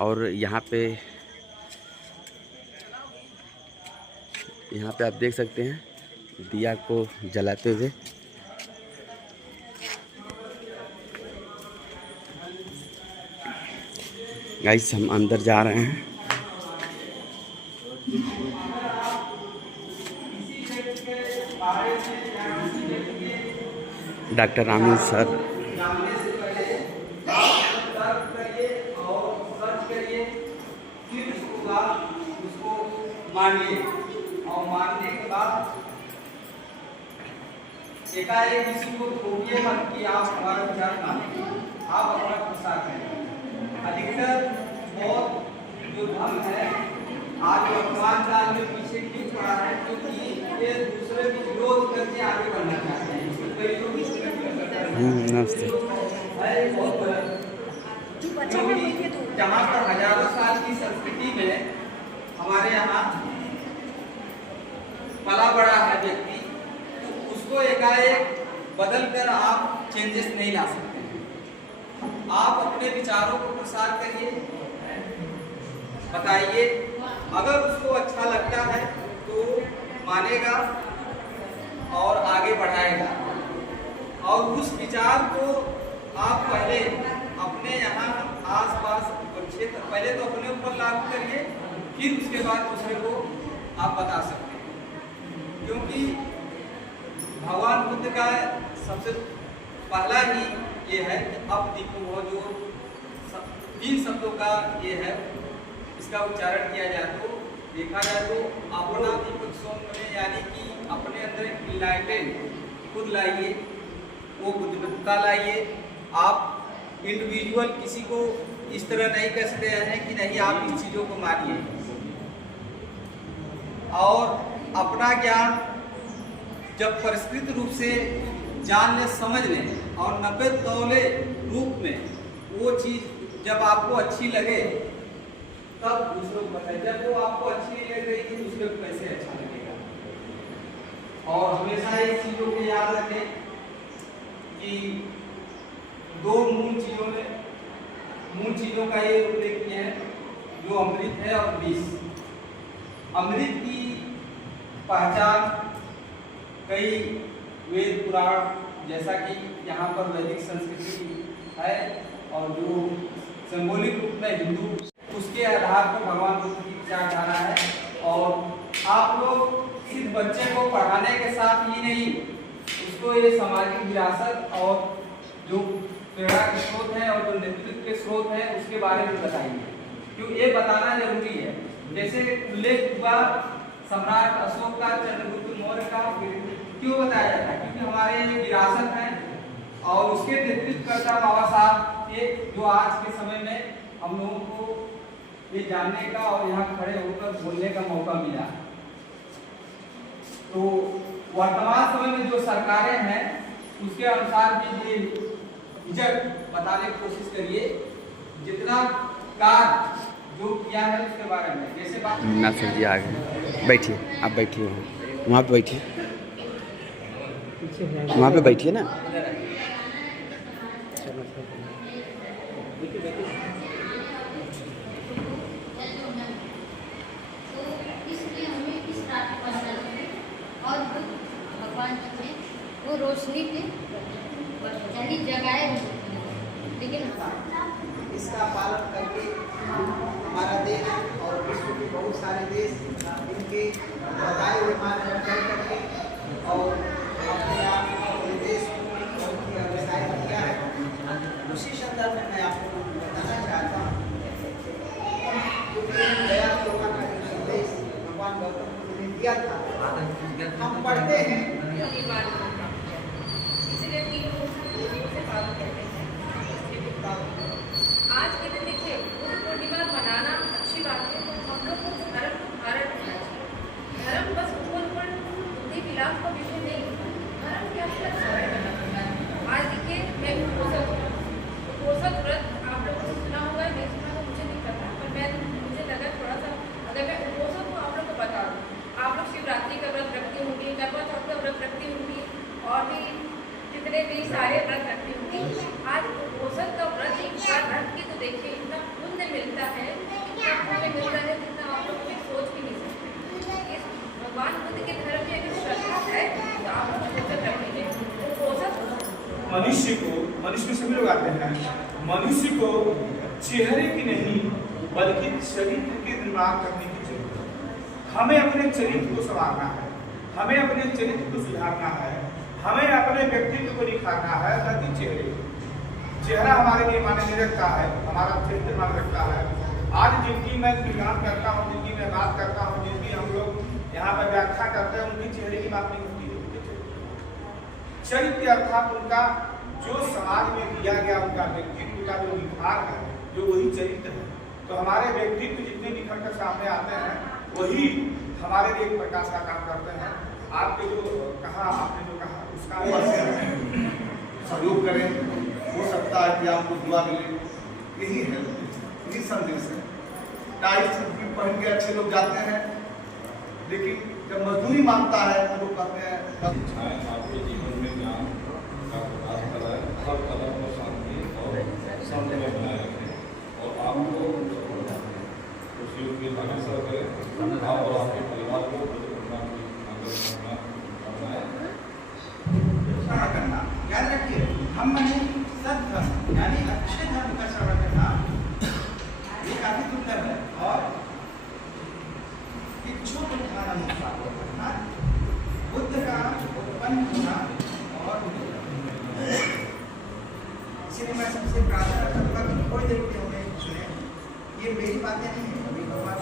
और यहाँ पे आप देख सकते हैं दिया को जलाते हुए। गाइस हम अंदर जा रहे हैं। डॉक्टर रामी सर उसको मानिए और मानने के बाद एकाएक किसी को थोपिए मत कि आप हमारा विचार माने, आप अपना प्रसार करें। अधिकतर बहुत जो धर्म है आज वर्तमान काल में पीछे क्यों पड़ा है, क्योंकि ये दूसरे को विरोध करके आगे बढ़ना चाहते हैं। नमस्ते। जहाँ पर हजारों साल की संस्कृति में हमारे यहाँ पला बड़ा है व्यक्ति, तो उसको एकाएक बदल कर आप चेंजेस नहीं ला सकते। आप अपने विचारों को प्रसार करिए, बताइए, अगर उसको अच्छा लगता है तो मानेगा और आगे बढ़ाएगा। और उस विचार को आप पहले अपने यहाँ आसपास क्षेत्र पहले तो अपने ऊपर लागू करिए, फिर उसके बाद दूसरे को आप बता सकते हैं। क्योंकि भगवान बुद्ध का सबसे पहला ही ये है कि अब दीपो, जो 3 शब्दों का ये है, इसका उच्चारण किया जाए तो देखा जाए तो अपना दीपक सोम बने, यानी कि अपने अंदर एक इनलाइटेड खुद लाइए, वो बुद्धिमत्ता लाइए। आप इंडिविजुअल किसी को इस तरह नहीं कह सकते हैं कि नहीं आप इन चीज़ों को मानिए। और अपना ज्ञान जब परिष्कृत रूप से जान ले, समझ लें और 90 तौले रूप में वो चीज़ जब आपको अच्छी लगे तब दूसरों को बताइए। जब वो आपको अच्छी नहीं लग रही थी दूसरे को कैसे अच्छा लगेगा। और हमेशा इस चीज़ों को याद रखें कि 2 मूल चीज़ों का ये उल्लेख किया है, जो अमृत है और विष। अमृत की पहचान कई वेद पुराण, जैसा कि यहाँ पर वैदिक संस्कृति है और जो सिंबॉलिक रूप में हिंदू, उसके आधार पर भगवान बुद्ध की विचारधारा है। और आप लोग सिर्फ बच्चे को पढ़ाने के साथ ही नहीं, उसको ये सामाजिक विरासत और जो प्रेरणा के स्रोत हैं और जो नेतृत्व के स्रोत हैं उसके बारे में बताइए, क्यों ये बताना जरूरी है। जैसे उल्लेख हुआ सम्राट अशोक का, चंद्रगुप्त मौर्य का, क्यों बताया जाता है? क्योंकि हमारे ये विरासत है और उसके नेतृत्व करता बाबा साहब थे, जो आज के समय में हम लोगों को ये जानने का और यहाँ खड़े होकर बोलने का मौका मिला। तो वर्तमान समय में जो सरकारें हैं उसके अनुसार भी ये हिजक बताने की कोशिश करिए, जितना कार्य जो किया है उसके बारे में। जैसे बात ना सर जी, आ गए, बैठिए, आप बैठिए, वहाँ पे बैठिए, वहाँ पे बैठिए ना। वो रोशनी पे यानी जगाए, लेकिन इसका पालन करके हमारा देश और विश्व के बहुत सारे देश इनके बताए हुए मार्ग पर चल करके और अपने आप अपने देश को व्यवसाय किया है। उसी संदर्भ में मैं आपको बताना चाहता हूँ, क्योंकि दया करुणा का जो संदेश भगवान गौतम बुद्ध ने दिया था, हम पढ़ते हैं, आज के दिन देखिए गुरु पूर्णिमा मनाना अच्छी बात है, तो हम लोग को धर्म को धारण करना चाहिए। धर्म बस ऊपर बुद्धि विलास का विषय नहीं मनुष्य को चेहरे की नहीं बल्कि चरित्र की निर्माण करने की जरूरत है। हमें अपने चरित्र को संवारना है, हमें अपने चरित्र को सुधारना है, हमें अपने व्यक्तित्व को निखारना है, न कि चेहरे। चेहरा हमारे लिए मायने नहीं रखता है, हमारा चरित्र मायने रखता है। आज जिनकी मैं विज्ञान करता हूँ, जिनकी मैं बात करता हूँ, जिनकी हम लोग यहाँ पर व्याख्या करते हैं, उनकी चेहरे की बात नहीं होती है। चरित्र अर्थात उनका जो समाज में दिया गया उनका व्यक्तित्व का जो निखार है, जो वही चरित्र है। तो हमारे व्यक्तित्व जितने निखर कर सामने आते हैं वही हमारे लिए प्रकाश का काम करते हैं। आपने जो कहा उसका सहयोग करें, हो सकता है कि आपको दुआ मिले, यही है, यही संदेश है। टाइट सूट पहन के अच्छे लोग जाते हैं, लेकिन जब मजदूरी मांगता है तो लोग कहते हैं आपके जीवन में ज्ञान का प्रकाश कराए, हर कदम पर शांति और समन्वय बनाए रखें और आपको खुशियों की हमेशा करें। आप और आपके परिवार को करना याद रखिए, हम मने सत्य यानी अच्छे धर्म का श्रवण करना ये काफी दुर्लभ है। और इच्छुक बुद्ध का उत्पन्न होना, और इसलिए मैं सबसे प्रार्थना करूँगा कि थोड़ी देर के हमें सुने। ये मेरी बातें नहीं है, अभी भगवान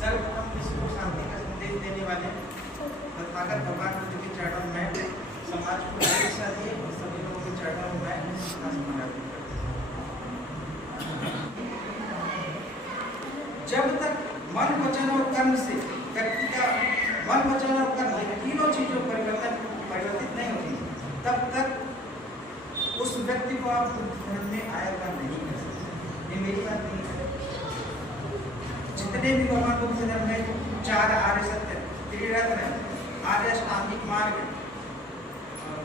सर्वप्रथम विश्व को शांति का संदेश देने वाले तथागत भगवान बुद्ध के चरणों में समाज को शिक्षा दी और सभी लोगों के चरणों में समर्पित करते। जब तक मन वचन और कर्म से व्यक्ति का मन वचन और कर्म तीनों चीजों परिवर्तित नहीं होती, तब तक उस व्यक्ति को आप धर्म में आएगा नहीं कर सकते। ये मेरी बात नहीं है। जितने भी भगवान बुद्ध धर्म में 4 आर्य सत्य, त्रिरत्न, आर्य अष्टांगिक मार्ग,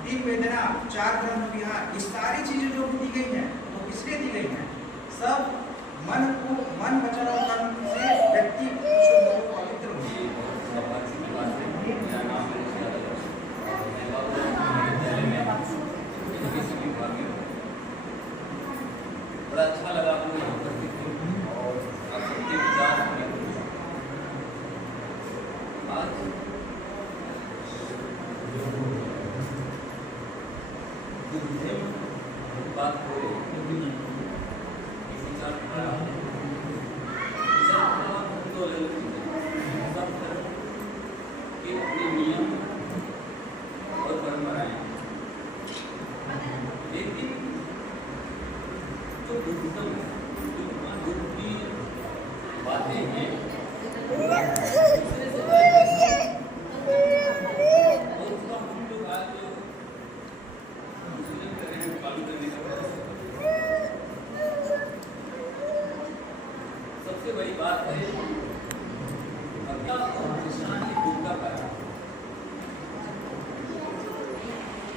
3 वेदना, 4 ब्रह्म विहार, ये सारी चीजें जो दी गई हैं वो किसलिए दी गई हैं? सब मन वचन और कर्म से व्यक्ति शुद्ध और पवित्र हो। बड़ा अच्छा लगा आपको यहाँ उपस्थित थे और आप सबके विचार आज बात हो अपने नियम और परंपराएं, लेकिन जो बुद्धिज्म की बातें हैं दूसरे से और उसका हम लोग आज संशोधन कर रहे हैं, पालन करने का सबसे बड़ी बात है क्या भूमिका पाया।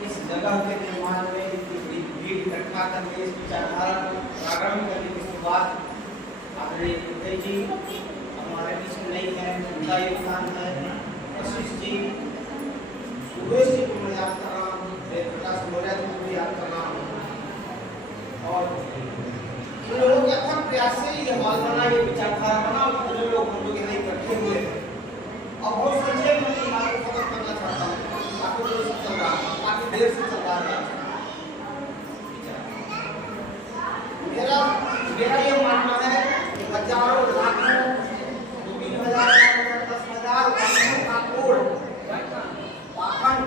इस जगह के निर्माण में भीड़ इकट्ठा करके इस विचारधारा को प्रारंभ करने की शुरुआत आदरणीय उदय जी हमारे बीच में नहीं है, उनका योगदान है। आशीष जी, सुरेश जी को मैं याद कर रहा हूँ, प्रकाश मौर्य जी को भी याद कर रहा हूँ। और इन लोगों के अथक प्रयास से ये हॉल बना, ये विचारधारा बना, और जो लोग हम लोग यहाँ इकट्ठे हुए और बहुत संक्षेप में बात को खत्म करना चाहता हूँ। काफी देर से चल रहा है, काफी देर से चल रहा है। मेरा ये मानना है कि हजारों लाखों 3,000 10,000 का कोड पाखंड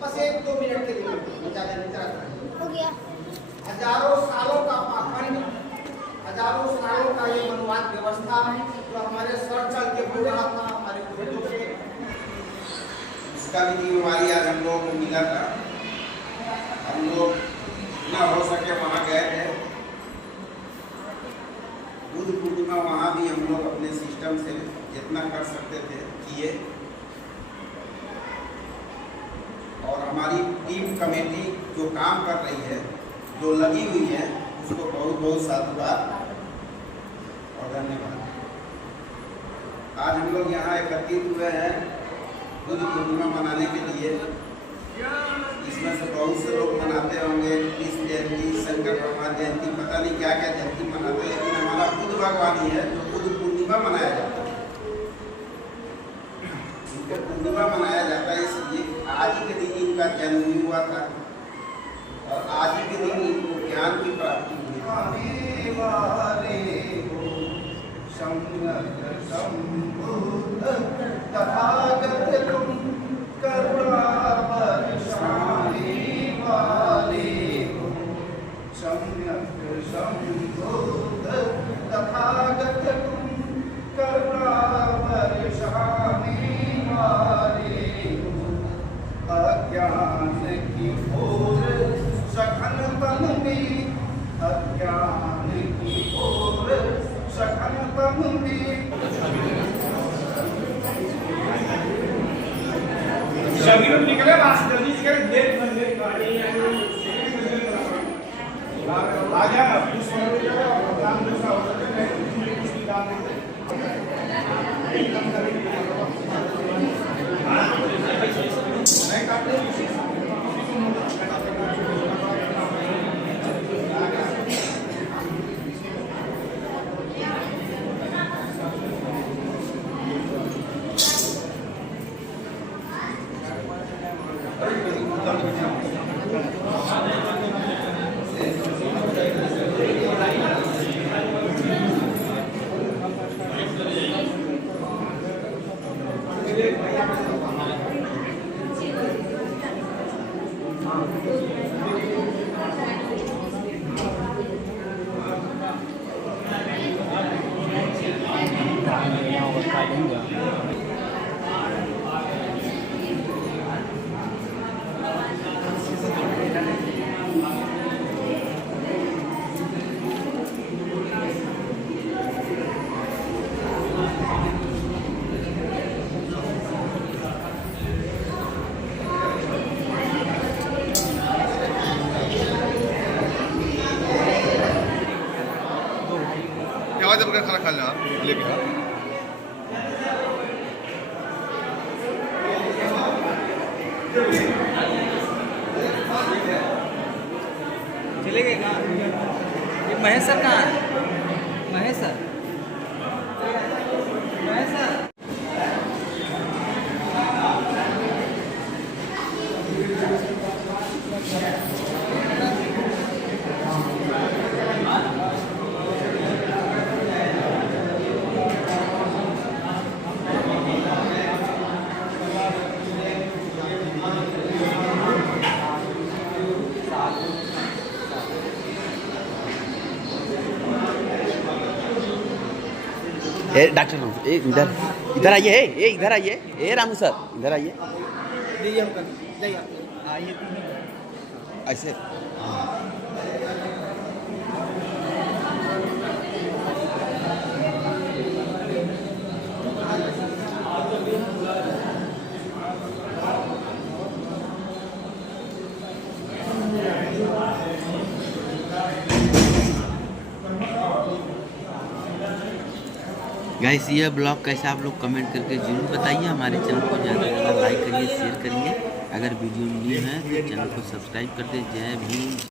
बस 1-2 मिनट के लिए ज्यादा नहीं चलता हो गया। हजारों सालों का पाखंड, हजारों सालों का ये मनवाद व्यवस्था जो हमारे सर चल के हो रहा था, हमारे पूर्वजों के, इसका भी जिम्मेवारी आज हम लोगों को मिला था। हम लोग जितना हो सके वहाँ गए थे। बुद्ध पूर्णिमा वहाँ भी हम लोग अपने सिस्टम से जितना कर सकते थे किए, और हमारी टीम कमेटी जो काम कर रही है, जो लगी हुई है, उसको बहुत बहुत साधुवाद और धन्यवाद। आज हम लोग यहाँ एकत्रित हुए हैं बुद्ध पूर्णिमा मनाने के लिए। इसमें से बहुत से लोग मनाते होंगे कृष्ण जयंती, शंकर भगवान जयंती, पता नहीं क्या क्या जयंती मनाते हैं, लेकिन हमारा बुद्ध भगवान ही है जो बुद्ध पूर्णिमा मनाया जाता है। इनको पूर्णिमा मनाया जाता है, इसलिए आज ही के दिन इनका जन्म भी हुआ था और आज ही के दिन इनको ज्ञान की प्राप्ति हुई। अज्ञान की ओर सघन तन में, अज्ञान की ओर सघन तन में। सभी लोग निकले वहां जल्दी से देख आ जाना जब खाना खा लेना लेके चले गए कहाँ? ये महेश सर कहाँ है? Mahesh sir, Mahesh sir. Doctor Ramu इधर इधर आइए, इधर आइए, रामू सर इधर आइए, आइए ऐसे गाइस, ये ब्लॉग कैसा आप लोग कमेंट करके जरूर बताइए। हमारे चैनल को ज़्यादा से ज़्यादा लाइक करिए, शेयर करिए। अगर वीडियो न्यू है तो चैनल को सब्सक्राइब कर दे। जय भीम।